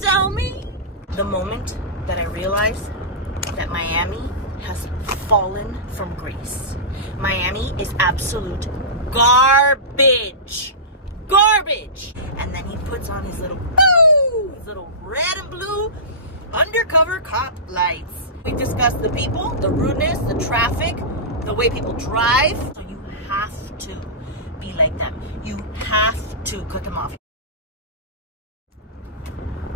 tell me? The moment that I realized that Miami has fallen from grace. Miami is absolute garbage. Garbage. And then he puts on his little red and blue undercover cop lights. We discussed the people, the rudeness, the traffic, the way people drive. So you have to be like them. You have to cut them off.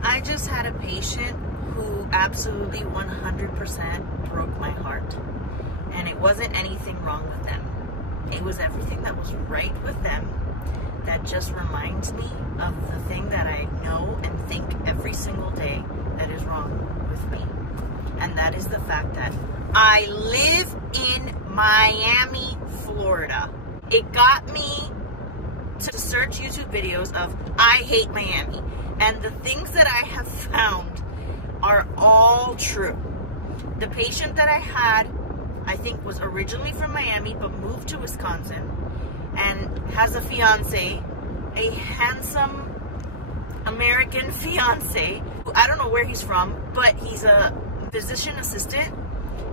I just had a patient who absolutely 100% broke my heart. And it wasn't anything wrong with them. It was everything that was right with them that just reminds me of the thing that I know and think every single day that is wrong with me. And that is the fact that I live in Miami, Florida. It got me to search YouTube videos of I hate Miami. And the things that I have found are all true. The patient that I had, I think, was originally from Miami but moved to Wisconsin and has a fiance, a handsome American fiance. I don't know where he's from, but he's a physician assistant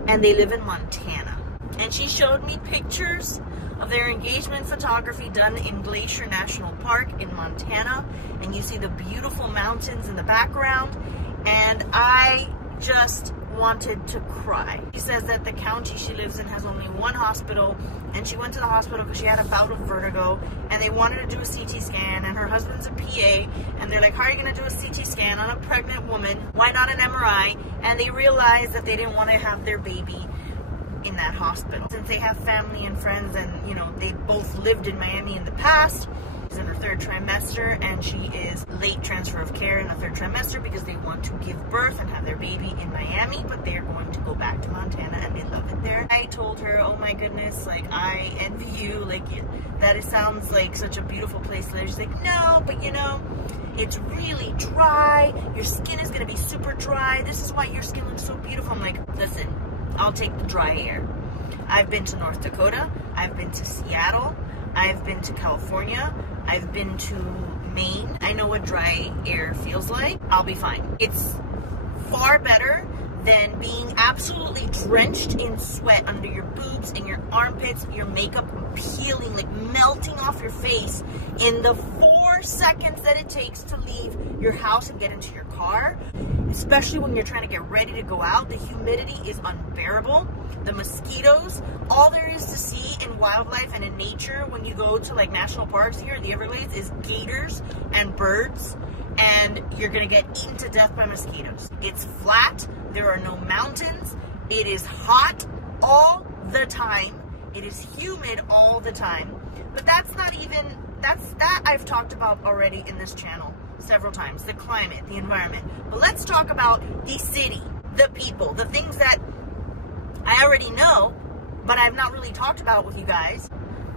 and they live in Montana. And she showed me pictures of their engagement photography done in Glacier National Park in Montana, and you see the beautiful mountains in the background, and I just wanted to cry. She says that the county she lives in has only one hospital, and she went to the hospital because she had a bout of vertigo, and they wanted to do a CT scan, and her husband's a PA, and they're like, how are you going to do a CT scan on a pregnant woman? Why not an MRI? And they realized that they didn't want to have their baby in that hospital. Since they have family and friends, and you know, they both lived in Miami in the past. She's in her 3rd trimester, and she is late transfer of care in the 3rd trimester because they want to give birth and have their baby in Miami, but they're going to go back to Montana and they love it there. I told her, oh my goodness, like, I envy you, like, that it sounds like such a beautiful place to live. She's like, no, but you know, it's really dry. Your skin is gonna be super dry. This is why your skin looks so beautiful. I'm like, listen, I'll take the dry air. I've been to North Dakota, I've been to Seattle, I've been to California, I've been to Maine. I know what dry air feels like. I'll be fine. It's far better than being absolutely drenched in sweat under your boobs and your armpits, your makeup peeling, like melting off your face in the 4 seconds that it takes to leave your house and get into your car. Especially when you're trying to get ready to go out. The humidity is unbearable. The mosquitoes, all there is to see in wildlife and in nature when you go to like national parks here, the Everglades, is gators and birds, and you're gonna get eaten to death by mosquitoes. It's flat, there are no mountains, it is hot all the time, it is humid all the time, but that's not even, that I've talked about already in this channel several times, the climate, the environment. But let's talk about the city, the people, the things that I already know, but I've not really talked about with you guys.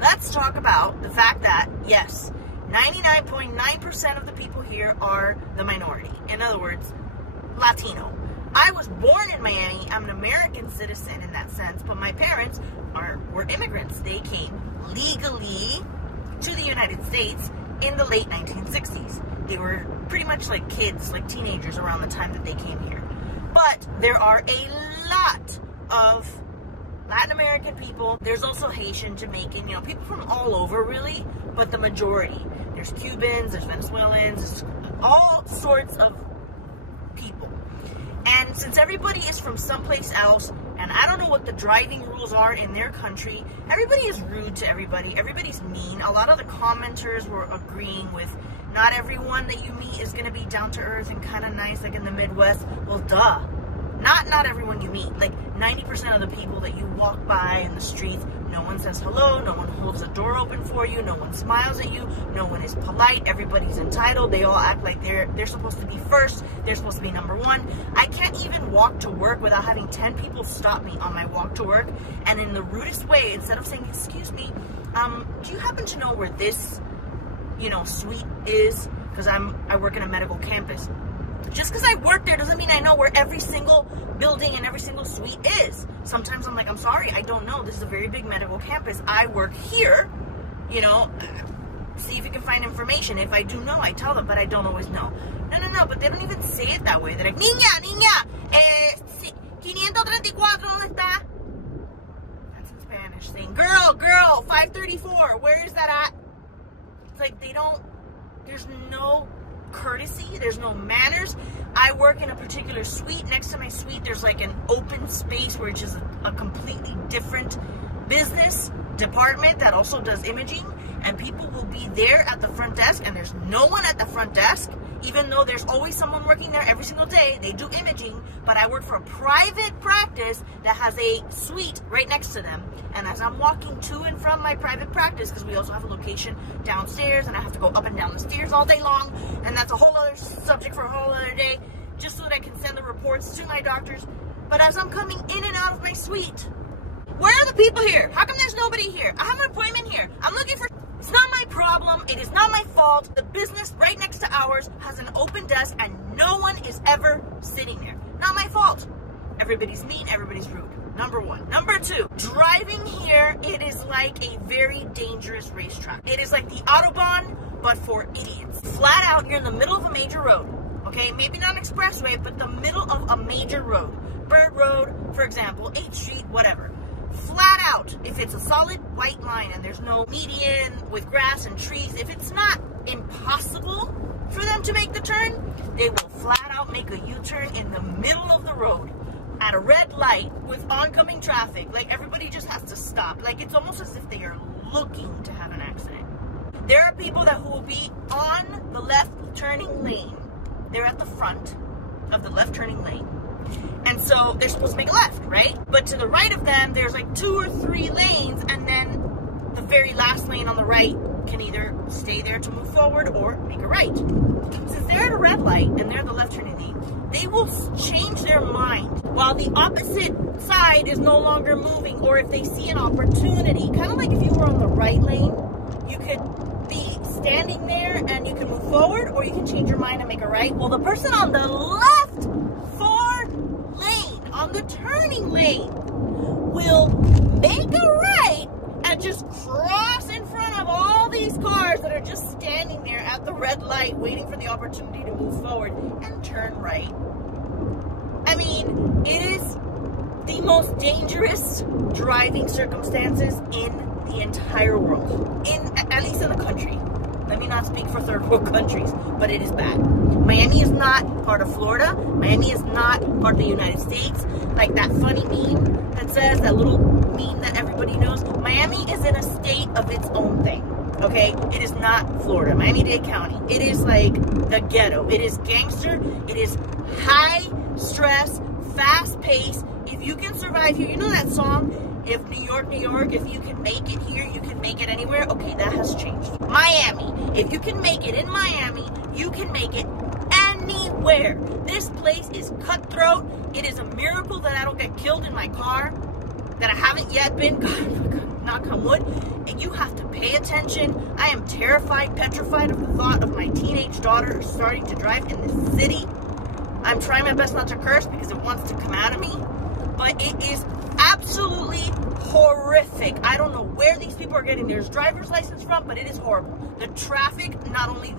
Let's talk about the fact that, yes, 99.9% of the people here are the minority. In other words, Latino. I was born in Miami. I'm an American citizen in that sense, but my parents were immigrants. They came legally to the United States in the late 1960s. They were pretty much like kids, like teenagers around the time that they came here. But there are a lot of Latin American people. There's also Haitian, Jamaican, you know, people from all over really, but the majority. There's Cubans, there's Venezuelans, there's all sorts of people. And since everybody is from someplace else, and I don't know what the driving rules are in their country, everybody is rude to everybody. Everybody's mean. A lot of the commenters were agreeing with not everyone that you meet is going to be down to earth and kind of nice like in the Midwest. Well, duh. Not everyone you meet. Like 90% of the people that you walk by in the streets, no one says hello, no one holds the door open for you, no one smiles at you, no one is polite, everybody's entitled, they all act like they're supposed to be first, they're supposed to be number one. I can't even walk to work without having 10 people stop me on my walk to work, and in the rudest way, instead of saying, excuse me, do you happen to know where this, you know, suite is? Because I work in a medical campus. Just because I work there doesn't mean I know where every single building and every single suite is. Sometimes I'm like, I'm sorry, I don't know. This is a very big medical campus. I work here, you know, see if you can find information. If I do know, I tell them, but I don't always know. No, but they don't even say it that way. They're like, niña, 534, ¿dónde está? That's in Spanish, saying, girl, 534, where is that at? It's like there's no courtesy, there's no manners. I work in a particular suite. Next to my suite, there's like an open space, which is a completely different business department that also does imaging, and people will be there at the front desk, and there's no one at the front desk, even though there's always someone working there every single day. They do imaging, but I work for a private practice that has a suite right next to them, and as I'm walking to and from my private practice, because we also have a location downstairs, and I have to go up and down the stairs all day long, and that's a whole other subject for a whole other day, just so that I can send the reports to my doctors. But as I'm coming in and out of my suite, where are the people here? How come there's nobody here? I have an appointment here. I'm looking for... It's not my problem. It is not my fault. The business right next to ours has an open desk and no one is ever sitting there. Not my fault. Everybody's mean. Everybody's rude. Number one. Number two, driving here, it is like a very dangerous racetrack. It is like the Autobahn, but for idiots. Flat out, you're in the middle of a major road. Okay, maybe not an expressway, but the middle of a major road. Bird Road, for example, 8th Street, whatever. Flat out, if it's a solid white line and there's no median with grass and trees, if it's not impossible for them to make the turn, they will flat out make a U-turn in the middle of the road at a red light with oncoming traffic. Like, everybody just has to stop. Like, it's almost as if they are looking to have an accident. There are people who will be on the left turning lane. They're at the front of the left turning lane. And so they're supposed to make a left, right? But to the right of them, there's like 2 or 3 lanes, and then the very last lane on the right can either stay there to move forward or make a right. Since they're at a red light and they're the left turning lane, they will change their mind while the opposite side is no longer moving, or if they see an opportunity, kind of like if you were on the right lane, you could be standing there and you can move forward, or you can change your mind and make a right. Well, the person on the left on the turning lane will make a right and just cross in front of all these cars that are just standing there at the red light waiting for the opportunity to move forward and turn right. I mean, it is the most dangerous driving circumstances in the entire world, at least in the country. Let me not speak for third world countries, but it is bad. Miami is not part of Florida. Miami is not part of the United States. Like that funny meme that says, that little meme that everybody knows, Miami is in a state of its own thing, okay? It is not Florida, Miami-Dade County. It is like the ghetto. It is gangster. It is high stress, fast pace. If you can survive here, you know that song? If New York, if you can make it here, you can make it anywhere. Okay, that has changed. Miami, if you can make it in Miami, you can make it anywhere. This place is cutthroat. It is a miracle that I don't get killed in my car, that I haven't yet been, God, knock on wood. And you have to pay attention. I am terrified, petrified of the thought of my teenage daughter starting to drive in this city. I'm trying my best not to curse because it wants to come out of me, but it is absolutely horrific. I don't know where these people are getting their driver's license from, but it is horrible. The traffic, not only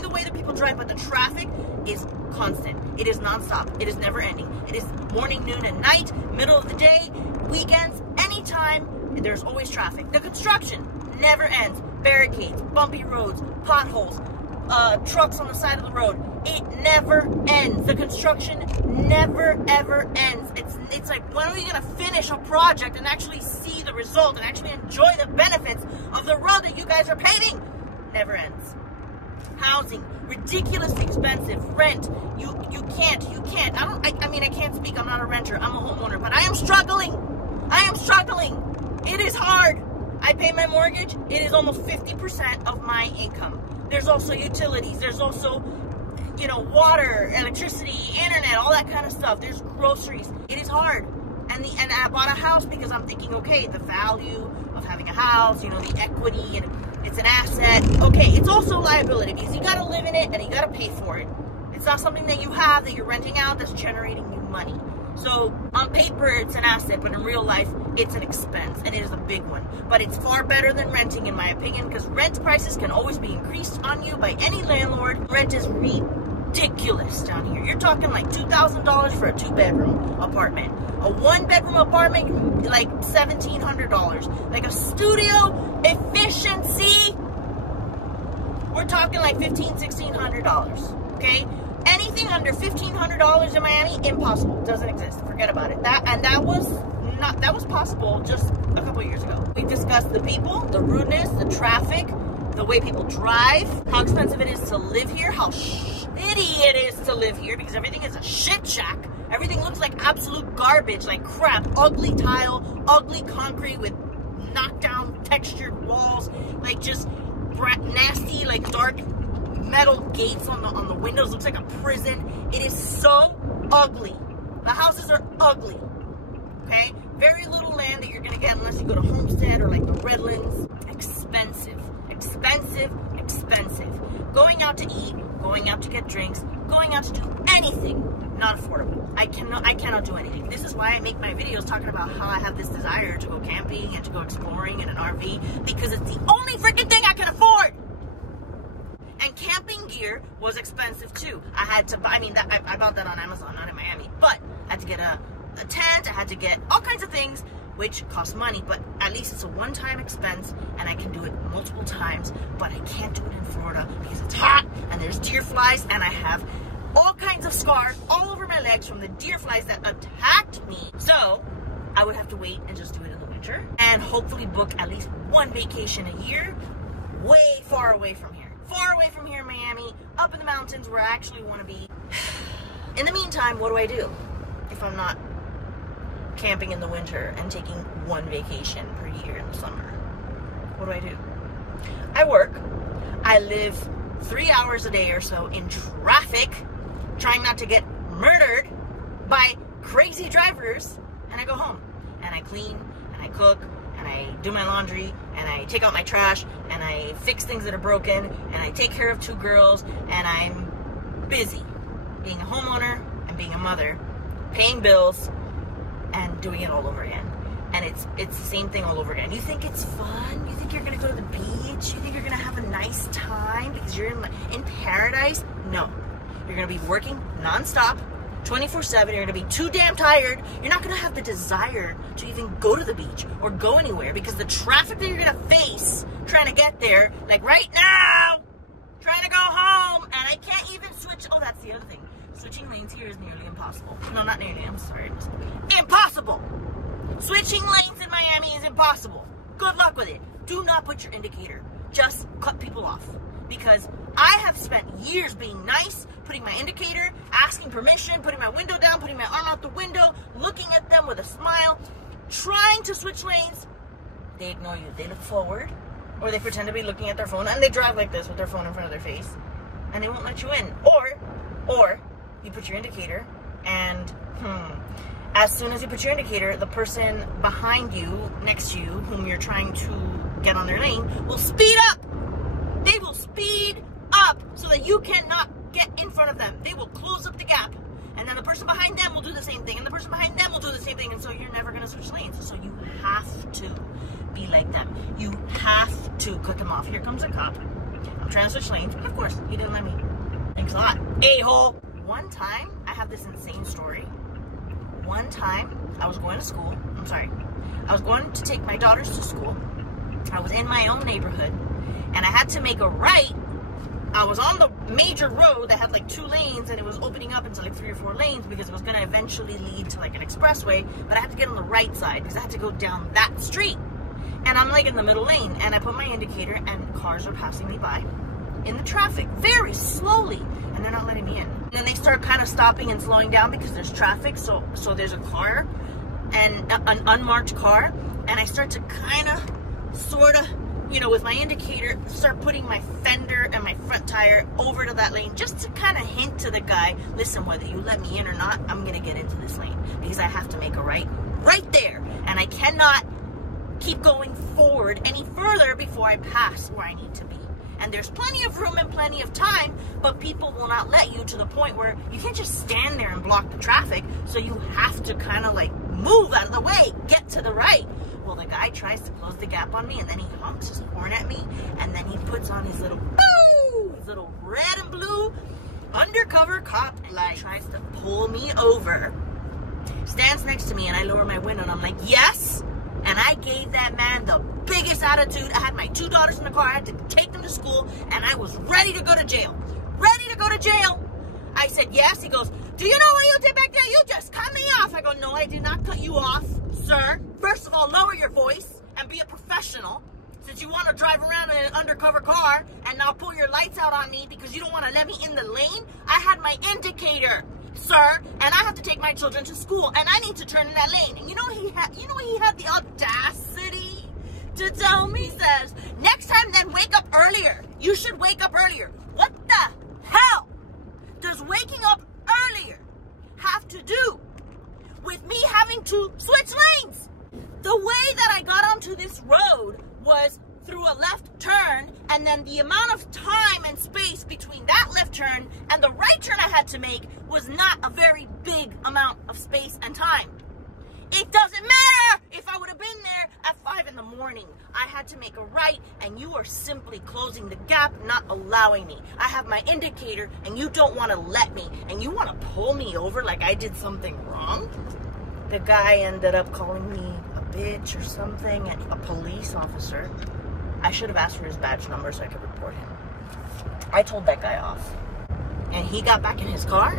the way that people drive, but the traffic is constant. It is nonstop. It is never ending. It is morning, noon, and night, middle of the day, weekends, anytime. There's always traffic. The construction never ends. Barricades, bumpy roads, potholes, trucks on the side of the road. It never ends. The construction never ever ends. It's like, when are we gonna finish a project and actually see the result and actually enjoy the benefits of the road that you guys are paving? Never ends. Housing, ridiculously expensive. Rent, you can't. I mean, I can't speak. I'm not a renter. I'm a homeowner, but I am struggling. It is hard. I pay my mortgage. It is almost 50% of my income. There's also utilities. There's also, you know, water, electricity, internet, all that kind of stuff. There's groceries. It is hard. And I bought a house because I'm thinking, okay, the value of having a house, you know, the equity, and it's an asset. Okay, it's also a liability because you got to live in it and you got to pay for it. It's not something that you have, that you're renting out, that's generating you money. So on paper, it's an asset, but in real life, it's an expense, and it is a big one. But it's far better than renting, in my opinion, because rent prices can always be increased on you by any landlord. Rent is ridiculous down here. You're talking like $2,000 for a 2-bedroom apartment. A 1-bedroom apartment, like $1,700. Like a studio efficiency, we're talking like $1,500, $1,600. Okay? Anything under $1,500 in Miami, impossible. Doesn't exist. Forget about it. That was possible just a couple years ago. We discussed the people, the rudeness, the traffic, the way people drive, how expensive it is to live here, how shitty it is to live here because everything is a shit shack. Everything looks like absolute garbage, like crap. Ugly tile, ugly concrete with knockdown textured walls, like just nasty, like dark metal gates on the windows. Looks like a prison. It is so ugly. The houses are ugly. Okay? Very little land that you're gonna get unless you go to Homestead or like the Redlands. Expensive. Expensive, expensive. Going out to eat, going out to get drinks, going out to do anything, not affordable. I cannot do anything. This is why I make my videos talking about how I have this desire to go camping and to go exploring in an RV, because it's the only freaking thing I can afford. And camping gear was expensive too. I had to buy, I bought that on Amazon, not in Miami, but I had to get a tent, I had to get all kinds of things, which cost money, but at least it's a one-time expense and I can do it multiple times. But I can't do it in Florida because it's hot and there's deer flies and I have all kinds of scars all over my legs from the deer flies that attacked me. So I would have to wait and just do it in the winter and hopefully book at least one vacation a year way far away from here. Far away from here in Miami, up in the mountains where I actually want to be. In the meantime, what do I do if I'm not camping in the winter and taking one vacation per year in the summer? What do I do? I work. I live 3 hours a day or so in traffic, trying not to get murdered by crazy drivers, and I go home and I clean and I cook and I do my laundry and I take out my trash and I fix things that are broken and I take care of 2 girls and I'm busy being a homeowner and being a mother, paying bills, and doing it all over again. And it's the same thing all over again. You think it's fun? You think you're gonna go to the beach? You think you're gonna have a nice time because you're in paradise? No. You're gonna be working nonstop, 24/7. You're gonna be too damn tired. You're not gonna have the desire to even go to the beach or go anywhere because the traffic that you're gonna face trying to get there, like right now, trying to go home, and I can't even switch. Oh, that's the other thing. Switching lanes here is nearly impossible. No, not nearly. I'm sorry. Impossible. Switching lanes in Miami is impossible. Good luck with it. Do not put your indicator. Just cut people off. Because I have spent years being nice, putting my indicator, asking permission, putting my window down, putting my arm out the window, looking at them with a smile, trying to switch lanes. They ignore you. They look forward, or they pretend to be looking at their phone, and they drive like this with their phone in front of their face, and they won't let you in. Or you put your indicator, and as soon as you put your indicator, the person behind you, next to you, whom you're trying to get on their lane, will speed up. They will speed up so that you cannot get in front of them. They will close up the gap, and then the person behind them will do the same thing, and the person behind them will do the same thing, and so you're never going to switch lanes. So you have to be like them. You have to cut them off. Here comes a cop. I'm trying to switch lanes, but of course, he didn't let me. Thanks a lot. A-hole. One time, I have this insane story. One time, I was going to school. I was going to take my daughters to school. I was in my own neighborhood, and I had to make a right. I was on the major road that had like 2 lanes, and it was opening up into like 3 or 4 lanes because it was going to eventually lead to like an expressway, but I had to get on the right side because I had to go down that street. And I'm like in the middle lane, and I put my indicator, and cars are passing me by in the traffic very slowly, and they're not letting me in. And then they start kind of stopping and slowing down because there's traffic, so there's a car, and an unmarked car, and I start to kind of, sort of, you know, with my indicator, start putting my fender and my front tire over to that lane just to kind of hint to the guy, listen, whether you let me in or not, I'm going to get into this lane because I have to make a right there, and I cannot keep going forward any further before I pass where I need to be. And there's plenty of room and plenty of time, but people will not let you to the point where you can't just stand there and block the traffic, so you have to kind of like move out of the way, get to the right. Well, the guy tries to close the gap on me, and then he honks his horn at me, and then he puts on his little boo, his little red and blue undercover cop like tries to pull me over, stands next to me, and I lower my window and I'm like, yes. And I gave that man the biggest attitude. I had my 2 daughters in the car. I had to take them to school, and I was ready to go to jail. Ready to go to jail. I said, yes. He goes, do you know what you did back there? You just cut me off. I go, no, I did not cut you off, sir. First of all, lower your voice and be a professional. Since you want to drive around in an undercover car and now pull your lights out on me because you don't want to let me in the lane, I had my indicator, sir, and I have to take my children to school, and I need to turn in that lane. And you know he had the audacity to tell me, says, next time then wake up earlier. You should wake up earlier. What the hell does waking up earlier have to do with me having to switch lanes? The way that I got onto this road was through a left turn, and then the amount of time and space between that left turn and the right turn I had to make was not a very big amount of space and time. It doesn't matter if I would have been there at 5 in the morning. I had to make a right, and you are simply closing the gap, not allowing me. I have my indicator, and you don't want to let me, and you want to pull me over like I did something wrong? The guy ended up calling me a bitch or something, and a police officer. I should have asked for his badge number so I could report him. I told that guy off. And he got back in his car,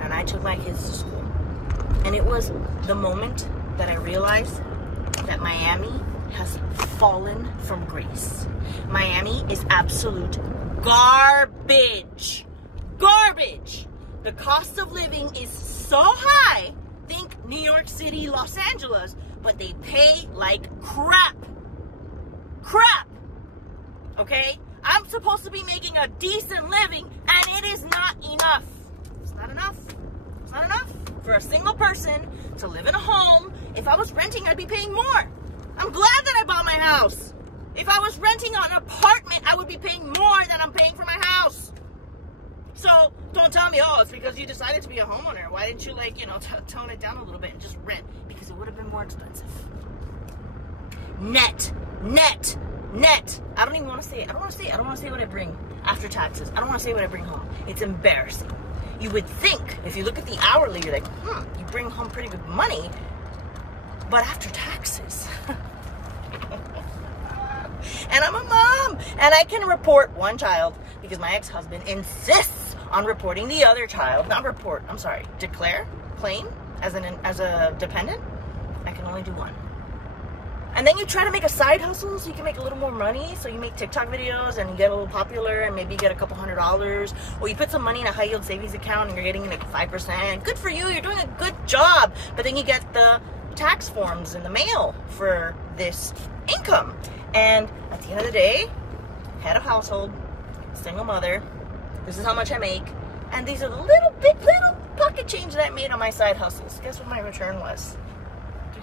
and I took my kids to school. And it was the moment that I realized that Miami has fallen from grace. Miami is absolute garbage. Garbage. The cost of living is so high. Think New York City, Los Angeles, but they pay like crap. Crap. Okay? I'm supposed to be making a decent living, and it is not enough. It's not enough. It's not enough for a single person to live in a home. If I was renting, I'd be paying more. I'm glad that I bought my house. If I was renting an apartment, I would be paying more than I'm paying for my house. So don't tell me, oh, it's because you decided to be a homeowner. Why didn't you, like, tone it down a little bit and just rent? Because it would have been more expensive. Net. I don't even want to say it. I don't want to say what I bring after taxes. I don't want to say what I bring home. It's embarrassing. You would think, if you look at the hourly, you're like, you bring home pretty good money. But after taxes. And I'm a mom. And I can report one child because my ex-husband insists on reporting the other child. Declare, claim as a dependent. I can only do one. And then you try to make a side hustle so you can make a little more money. So you make TikTok videos and you get a little popular and maybe you get a couple $100. Or you put some money in a high yield savings account and you're getting like 5%. Good for you. You're doing a good job. But then you get the tax forms in the mail for this income. And at the end of the day, head of household, single mother, this is how much I make. And these are the little pocket change that I made on my side hustles. Guess what my return was?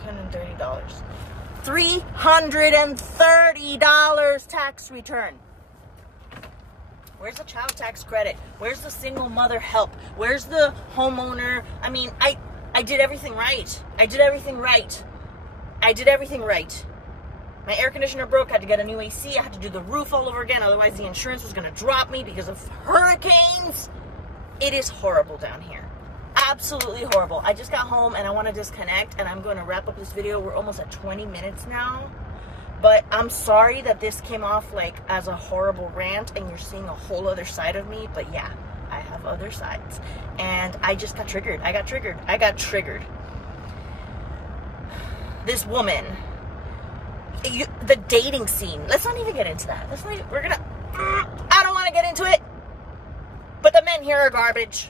$330. $330 tax return. Where's the child tax credit? Where's the single mother help? Where's the homeowner? I mean, I did everything right. I did everything right. My air conditioner broke. I had to get a new AC. I had to do the roof all over again. Otherwise, the insurance was going to drop me because of hurricanes. It is horrible down here. Absolutely horrible. I just got home and I want to disconnect and I'm going to wrap up this video. We're almost at 20 minutes now. But I'm sorry that this came off like as a horrible rant and you're seeing a whole other side of me. But yeah, I have other sides. And I just got triggered. I got triggered. This woman, the dating scene. Let's not even get into that. I don't want to get into it. But the men here are garbage.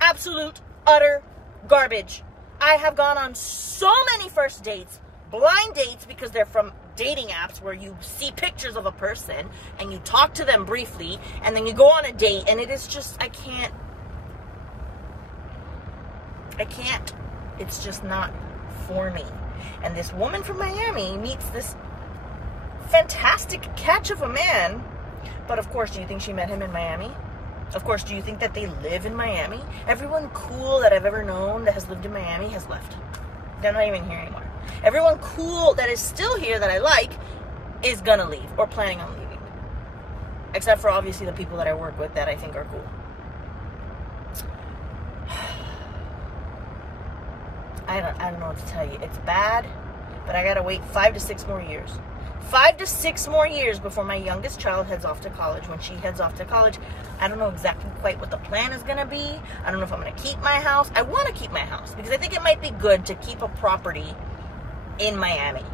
Absolute, utter garbage. I have gone on so many first dates, blind dates, because they're from dating apps where you see pictures of a person and you talk to them briefly and then you go on a date, and it is just, I can't. It's just not for me. And this woman from Miami meets this fantastic catch of a man. But of course, do you think she met him in Miami? Of course, do you think that they live in Miami? Everyone cool that I've ever known that has lived in Miami has left. They're not even here anymore. Everyone cool that is still here that I like is gonna leave or planning on leaving. Except for obviously the people that I work with that I think are cool. I don't know what to tell you. It's bad, but I gotta wait 5 to 6 more years. 5 to 6 more years before my youngest child heads off to college. When she heads off to college, I don't know exactly quite what the plan is gonna be. I don't know if I'm gonna keep my house. I want to keep my house because I think it might be good to keep a property in Miami.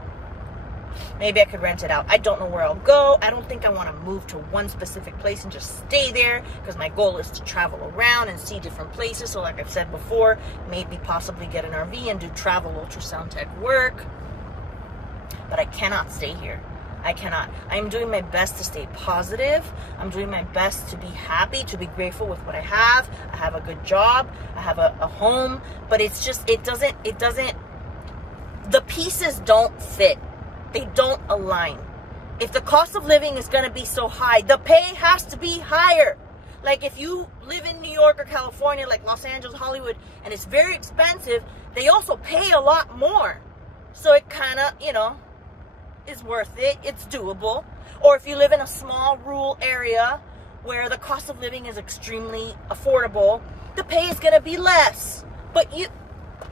Maybe I could rent it out. I don't know where I'll go. I don't think I want to move to one specific place and just stay there, because my goal is to travel around and see different places. So like I've said before, maybe possibly get an RV and do travel ultrasound tech work. But I cannot stay here. I cannot. I'm doing my best to stay positive. I'm doing my best to be happy, to be grateful with what I have. I have a good job. I have a home. But it's just, it doesn't, the pieces don't fit. They don't align. If the cost of living is going to be so high, the pay has to be higher. Like if you live in New York or California, like Los Angeles, Hollywood, and it's very expensive, they also pay a lot more. So it kind of, you know, is worth it. It's doable. Or if you live in a small rural area where the cost of living is extremely affordable, the pay is going to be less. But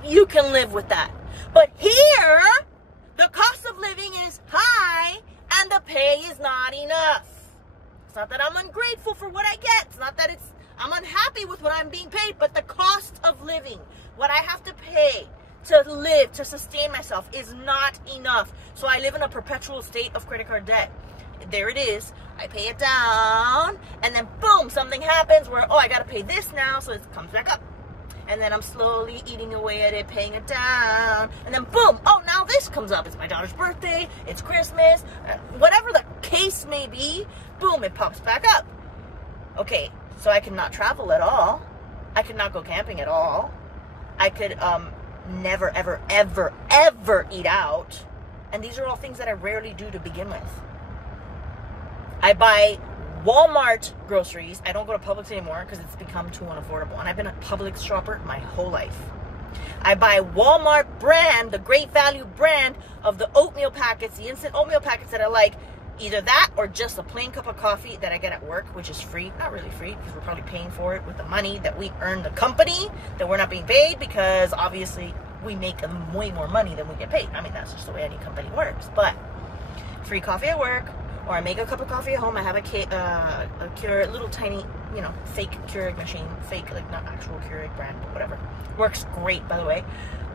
you can live with that. But here, the cost of living is high and the pay is not enough. It's not that I'm ungrateful for what I get. It's not that I'm unhappy with what I'm being paid, but the cost of living, what I have to pay to live, to sustain myself, is not enough. So I live in a perpetual state of credit card debt. There it is. I pay it down, and then boom, something happens where, oh, I got to pay this now, so it comes back up. And then I'm slowly eating away at it, paying it down. And then boom, oh, now this comes up. It's my daughter's birthday, it's Christmas, whatever the case may be, boom, it pops back up. Okay, so I could not travel at all. I could not go camping at all. I could never, ever, ever, ever eat out. And these are all things that I rarely do to begin with. I buy Walmart groceries. I don't go to Publix anymore because it's become too unaffordable. And I've been a Publix shopper my whole life. I buy Walmart brand, the Great Value brand of the oatmeal packets, the instant oatmeal packets that are like either that or just a plain cup of coffee that I get at work, which is free. Not really free because we're probably paying for it with the money that we earn the company, that we're not being paid because obviously we make way more money than we get paid. I mean, that's just the way any company works. But free coffee at work, or I make a cup of coffee at home. I have a Keurig, little tiny, you know, fake Keurig machine. Fake, like not actual Keurig brand, but whatever. Works great, by the way.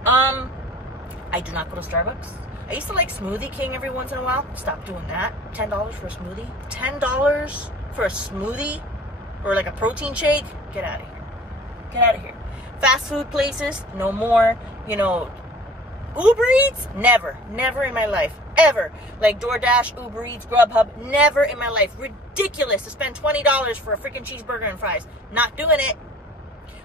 I do not go to Starbucks. I used to like Smoothie King every once in a while. Stop doing that. $10 for a smoothie. $10 for a smoothie? Or like a protein shake? Get out of here. Get out of here. Fast food places? No more. You know, Uber Eats? Never. Never in my life. Ever. Like DoorDash, Uber Eats, Grubhub. Never in my life. Ridiculous to spend $20 for a freaking cheeseburger and fries. Not doing it.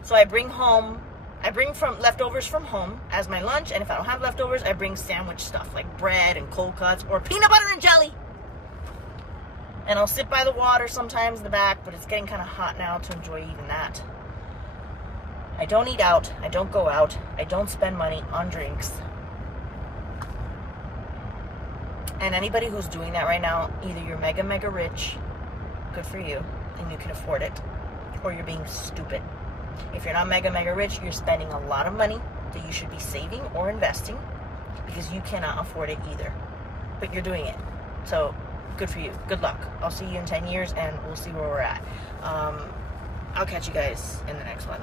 So I bring from leftovers from home as my lunch, and if I don't have leftovers, I bring sandwich stuff like bread and cold cuts or peanut butter and jelly. And I'll sit by the water sometimes in the back, but it's getting kind of hot now to enjoy even that. I don't eat out. I don't go out. I don't spend money on drinks. And anybody who's doing that right now, either you're mega, mega rich, good for you, and you can afford it, or you're being stupid. If you're not mega, mega rich, you're spending a lot of money that you should be saving or investing because you cannot afford it either. But you're doing it. So, good for you. Good luck. I'll see you in 10 years and we'll see where we're at. I'll catch you guys in the next one.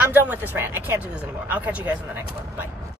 I'm done with this rant. I can't do this anymore. I'll catch you guys in the next one. Bye.